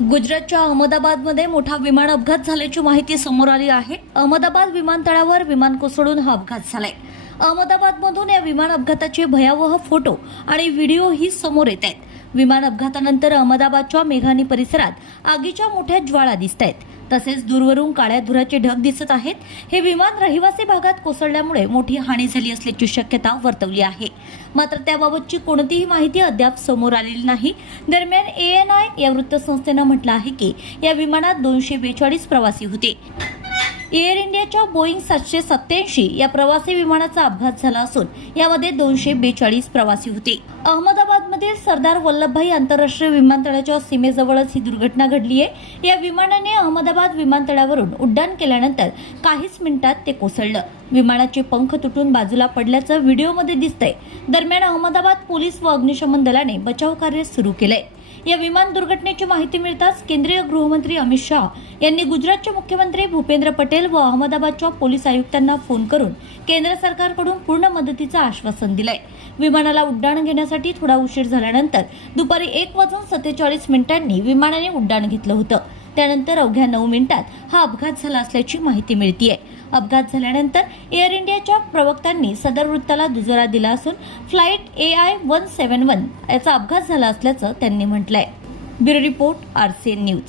गुजरातच्या अहमदाबादमध्ये मोठा विमान अपघात झाल्याची माहिती समोर आली आहे. अहमदाबाद विमानतळावर विमान कोसळून हा अपघात झालाय. अहमदाबादमधून या विमान अपघाताचे भयावह फोटो आणि व्हिडिओही समोर येत आहेत. विमान अपघातानंतर अहमदाबादच्या मेघानी परिसरात आगीच्या मोठ्या ज्वाळा दिसत आहेत. तसेच दूरवरून काळ्या धुराचे ढग दिसत आहेत. हे विमान रहिवासी भागात कोसळल्यामुळे मोठी हानी झाली असल्याची शक्यता वर्तवली आहे. मात्र त्याबाबतची कोणतीही माहिती अद्याप समोर आलेली नाही. दरम्यान ए एन आय या वृत्तसंस्थेनं म्हटलं आहे की या विमानात दोनशे बेचाळीस प्रवासी होते. एअर इंडियाच्या बोईंग सातशे सत्याऐंशी या प्रवासी विमानाचा अपघात झाला असून यामध्ये दोनशे बेचाळीस प्रवासी होते. अहमदाबाद अहमदाबादमधील सरदार वल्लभभाई आंतरराष्ट्रीय विमानतळाच्या सीमेजवळच ही दुर्घटना घडली आहे. या विमानाने अहमदाबाद विमानतळावरून उड्डाण केल्यानंतर काहीच मिनिटात ते कोसळलं. विमानाचे पंख तुटून बाजूला पडल्याचं व्हिडिओमध्ये दिसतंय. दरम्यान अहमदाबाद पोलीस व अग्निशमन दलाने बचाव कार्य सुरू केलंय. या विमान दुर्घटनेची माहिती मिळताच केंद्रीय गृहमंत्री अमित शहा यांनी गुजरातचे मुख्यमंत्री भूपेंद्र पटेल व अहमदाबादच्या पोलीस आयुक्तांना फोन करून केंद्र सरकारकडून पूर्ण मदतीचं आश्वासन दिलंय. विमानाला उड्डाण घेण्यासाठी थोडा उशीर झाल्यानंतर दुपारी एक वाजून सत्तेचाळीस मिनिटांनी विमानाने उड्डाण घेतलं होतं. त्यानंतर अवघ्या नऊ मिनिटात हा अपघात झाला असल्याची माहिती मिळतीये. अपघात झाल्यानंतर एअर इंडियाच्या प्रवक्त्यांनी सदर वृत्ताला दुजोरा दिला असून flight A I one seven one याचा अपघात झाला असल्याचं त्यांनी म्हटलंय. Bureau report R C N news.